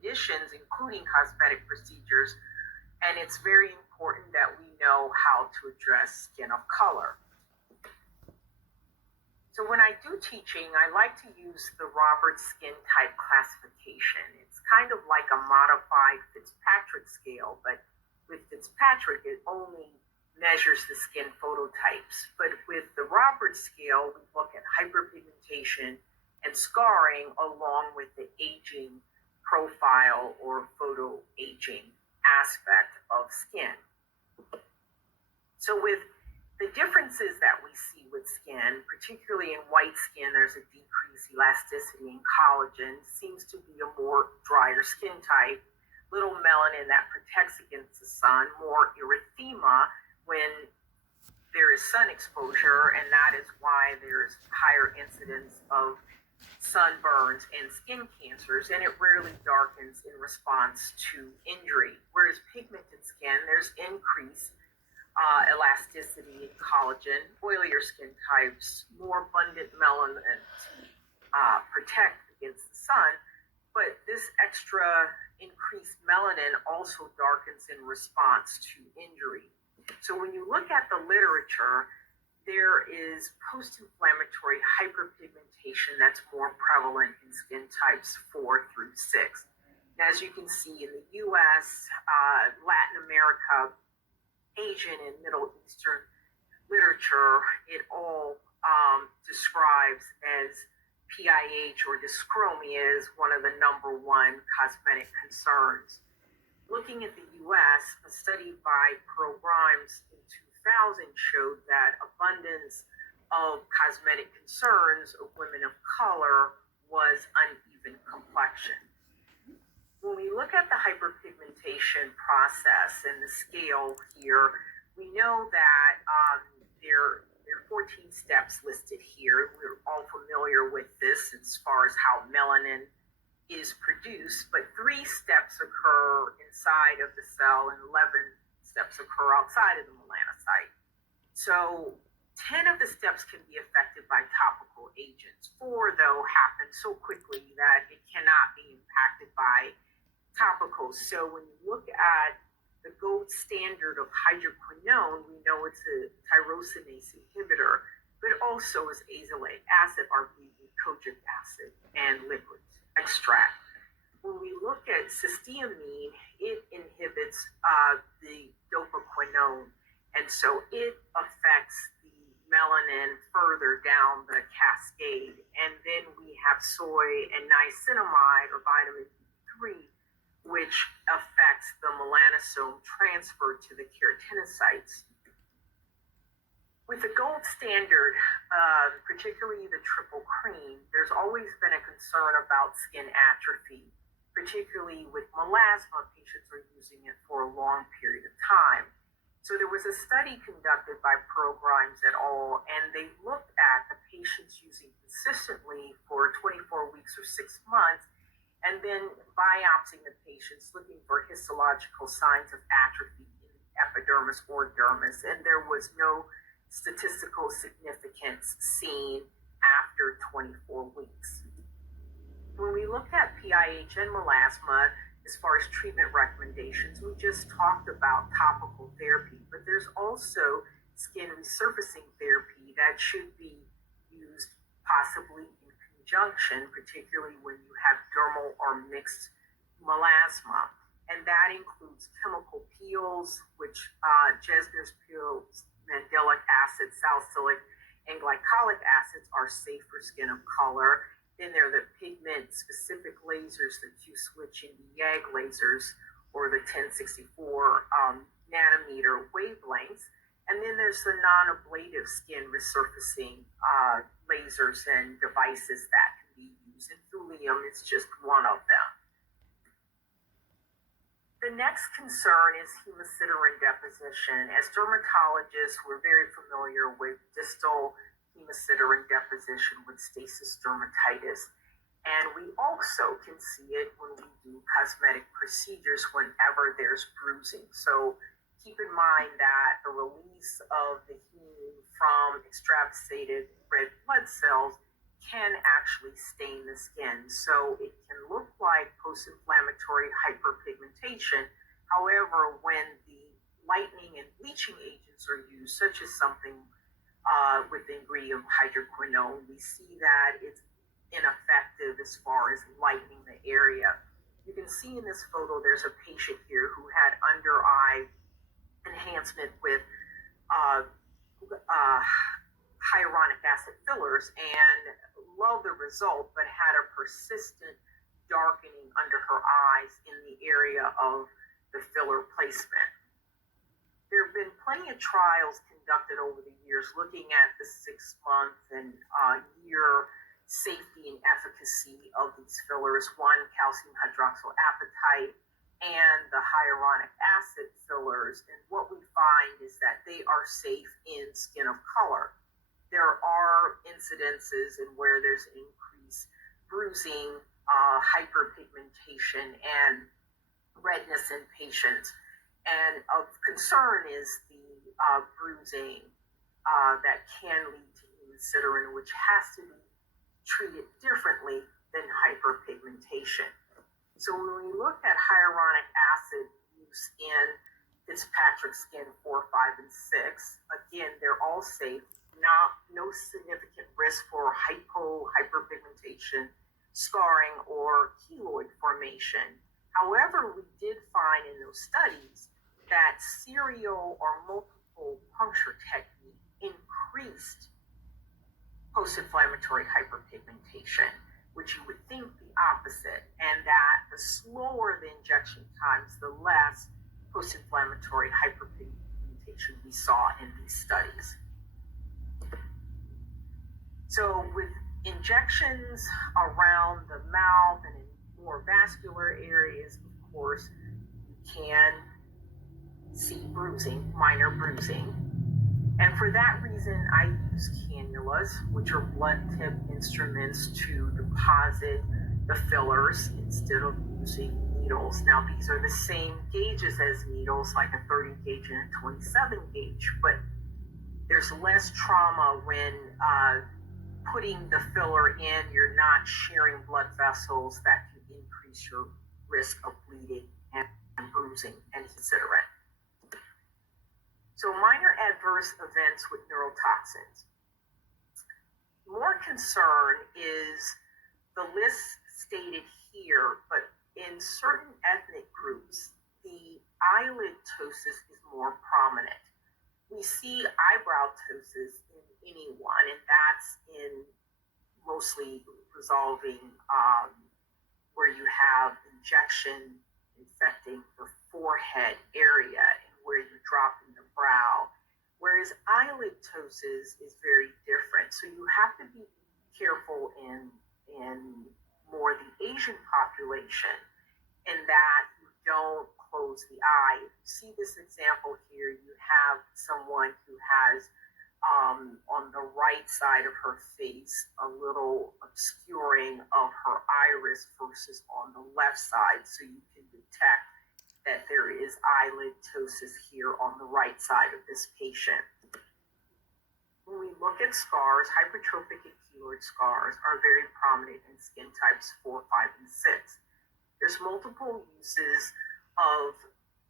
conditions, including cosmetic procedures, and it's very important that we know how to address skin of color. So when I do teaching, I like to use the Roberts Skin Type Classification. It's kind of like a modified Fitzpatrick scale, but with Fitzpatrick, it only measures the skin phototypes. But with the Roberts scale, we look at hyperpigmentation and scarring along with the aging profile or photoaging aspect of skin. So with the differences that we see with skin, particularly in white skin, there's a decreased elasticity in collagen, seems to be a more drier skin type, little melanin that protects against the sun, more erythema when there is sun exposure, and that is why there's higher incidence of sunburns and skin cancers, and it rarely darkens in response to injury. Whereas pigmented skin, there's increased elasticity in collagen, oilier skin types, more abundant melanin to protect against the sun, but this extra increased melanin also darkens in response to injury. So when you look at the literature, there is post-inflammatory hyperpigmentation that's more prevalent in skin types 4 through 6. And as you can see in the US, Latin America, Asian and Middle Eastern literature, it all describes as PIH or dyschromia as one of the number one cosmetic concerns. Looking at the US, a study by Pearl Grimes in 2000 showed that abundance of cosmetic concerns of women of color was uneven complexion. When we look at the hyperpigmentation process and the scale here, we know that there are 14 steps listed here. We're all familiar with this as far as how melanin is produced, but 3 steps occur inside of the cell and 11 steps occur outside of the melanocyte. So 10 of the steps can be affected by topical agents. 4, though, happen so quickly that it cannot be impacted by topicals. So when you look at the gold standard of hydroquinone, we know it's a tyrosinase inhibitor, but it also is azelaic acid, arbutin-kojic acid, and liquid extract. When we look at cysteamine, it inhibits the dopaquinone, and so it affects the melanin further down the cascade. And then we have soy and niacinamide or vitamin D3, which affects the melanosome transfer to the keratinocytes. With the gold standard, particularly the triple cream, there's always been a concern about skin atrophy, particularly with melasma. Patients are using it for a long period of time. So there was a study conducted by Pearl Grimes et al., and they looked at the patients using consistently for 24 weeks or 6 months, and then biopsying the patients looking for histological signs of atrophy in the epidermis or dermis, and there was no statistical significance seen after 24 weeks. When we look at PIH and melasma, as far as treatment recommendations, we just talked about topical therapy, but there's also skin resurfacing therapy that should be used possibly in conjunction, particularly when you have dermal or mixed melasma. And that includes chemical peels, which Jesner's peels, mandelic acid, salicylic, and glycolic acids are safe for skin of color. Then there are the pigment-specific lasers, the Q-switch and the YAG lasers, or the 1064 nanometer wavelengths. And then there's the non-ablative skin resurfacing lasers and devices that can be used. And thulium is just one of them. The next concern is hemosiderin deposition. As dermatologists, we're very familiar with distal hemosiderin deposition with stasis dermatitis. And we also can see it when we do cosmetic procedures whenever there's bruising. So keep in mind that the release of the heme from extravasated red blood cells can actually stain the skin. So it can look like post-inflammatory hyperpigmentation. However, when the lightening and bleaching agents are used, such as something with the ingredient hydroquinone, we see that it's ineffective as far as lightening the area. You can see in this photo, there's a patient here who had under eye enhancement with uh, hyaluronic acid fillers and loved the result, but had a persistent darkening under her eyes in the area of the filler placement. There have been plenty of trials conducted over the years looking at the 6-month and year safety and efficacy of these fillers. One, calcium hydroxyapatite, and the hyaluronic acid fillers. And what we find is that they are safe in skin of color. There are incidences in where there's increased bruising, hyperpigmentation, and redness in patients. And of concern is the bruising that can lead to hemosiderin, which has to be treated differently than hyperpigmentation. So when we look at hyaluronic acid use in Fitzpatrick skin 4, 5, and 6, again, they're all safe, no significant risk for hyperpigmentation, scarring, or keloid formation. However, we did find in those studies that serial or multiple puncture technique increased post-inflammatory hyperpigmentation, which you would think the opposite, and that the slower the injection times, the less post-inflammatory hyperpigmentation we saw in these studies. So with injections around the mouth and in more vascular areas, of course, you can see bruising, minor bruising. And for that reason, I use cannulas, which are blunt tip instruments to deposit the fillers instead of using needles. Now, these are the same gauges as needles, like a 30 gauge and a 27 gauge, but there's less trauma when putting the filler in. You're not sharing blood vessels that can increase your risk of bleeding and bruising and hemosiderin. So minor adverse events with neurotoxins. More concern is the list stated here, but in certain ethnic groups, the eyelid ptosis is more prominent. We see eyebrow ptosis in anyone, and that's in mostly resolving where you have injection infecting the forehead area and where you drop in the brow, whereas eyelid ptosis is very different. So you have to be careful in more the Asian population in that you don't close the eye. If you see this example here, you have someone who has on the right side of her face a little obscuring of her iris versus on the left side, so you can detect that there is eyelid ptosis here on the right side of this patient. When we look at scars, hypertrophic and keloid scars are very prominent in skin types 4, 5, and 6. There's multiple uses of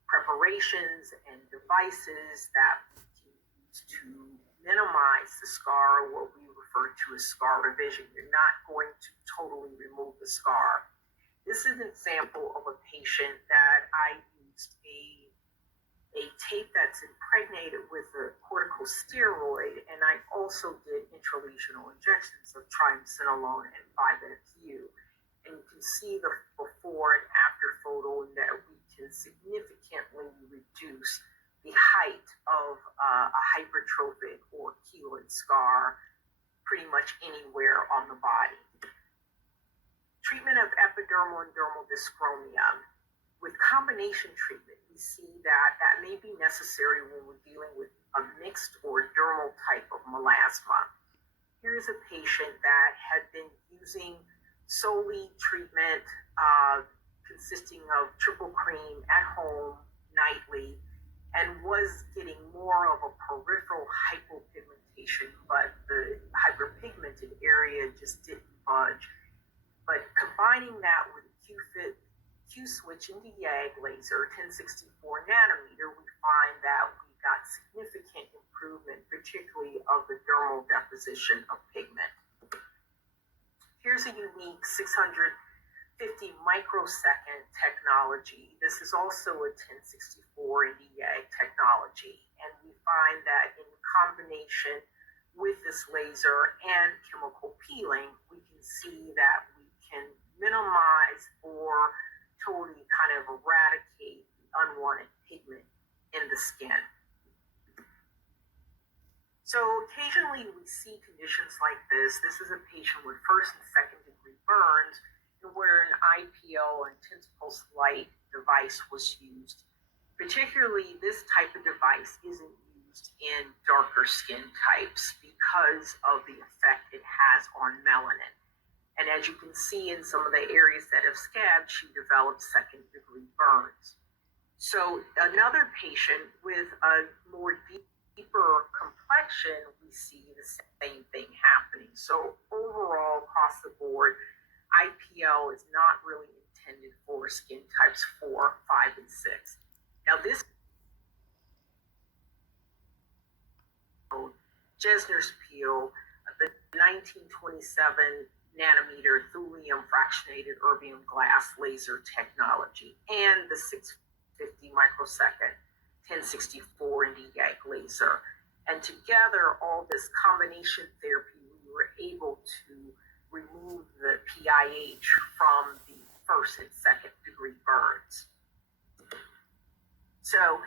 preparations and devices that we can use to minimize the scar, what we refer to as scar revision. You're not going to totally remove the scar. This is an example of a patient that I used a tape that's impregnated with a corticosteroid, and I also did intralesional injections of triamcinolone and 5-FU. And you can see the before and after photo that we can significantly reduce the height of a hypertrophic or keloid scar pretty much anywhere on the body. Treatment of epidermal and dermal dyschromia. With combination treatment, we see that may be necessary when we're dealing with a mixed or dermal type of melasma. Here's a patient that had been using solely treatment consisting of triple cream at home nightly, and was getting more of a peripheral hypopigmentation, but the hyperpigmented area just didn't budge. But combining that with Q-switch into YAG laser 1064 nanometer, we find that we got significant improvement, particularly of the dermal deposition of pigment. Here's a unique 650 microsecond technology. This is also a 1064 into YAG technology, and we find that in combination with this laser and chemical peeling, we can see that we can minimize or totally kind of eradicate the unwanted pigment in the skin. So occasionally we see conditions like this. This is a patient with first and second degree burns where an IPL, intense pulse light device, was used. Particularly, this type of device isn't used in darker skin types because of the effect it has on melanin. And as you can see in some of the areas that have scabbed, she developed second degree burns. So another patient with a more deeper complexion, we see the same thing happening. So overall, across the board, IPL is not really intended for skin types 4, 5, and 6. Now this Jesner's peel, the 1927 nanometer thulium fractionated erbium glass laser technology, and the 650 microsecond 1064 into YAG laser. And together, all this combination therapy, we were able to remove the PIH from the first and second degree burns. So,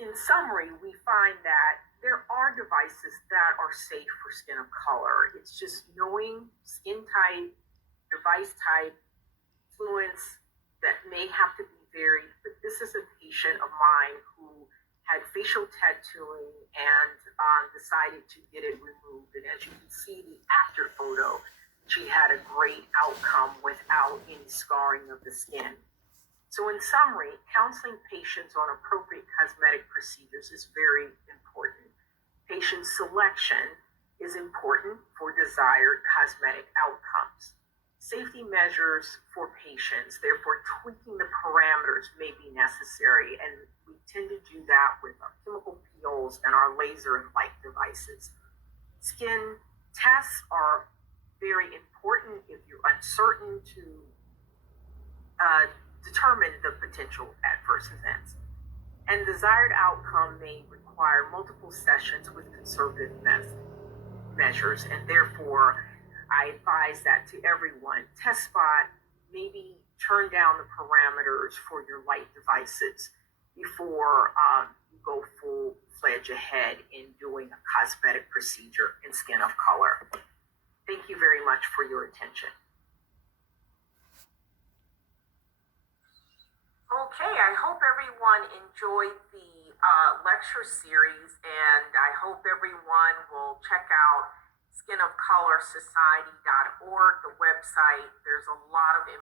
in summary, we find that there are devices that are safe for skin of color. It's just knowing skin type, device type, fluence that may have to be varied. But this is a patient of mine who had facial tattooing and decided to get it removed. And as you can see the after photo, she had a great outcome without any scarring of the skin. So in summary, counseling patients on appropriate cosmetic procedures is very important. Patient selection is important for desired cosmetic outcomes. Safety measures for patients, therefore tweaking the parameters, may be necessary, and we tend to do that with our chemical peels and our laser and light devices. Skin tests are very important if you're uncertain to determine the potential adverse events. And desired outcome may require multiple sessions with conservative measures, and therefore I advise that to everyone. Test spot, maybe turn down the parameters for your light devices before you go full-fledged ahead in doing a cosmetic procedure in skin of color. Thank you very much for your attention. Okay, I hope everyone enjoyed the lecture series, and I hope everyone will check out skinofcolorsociety.org, the website. There's a lot of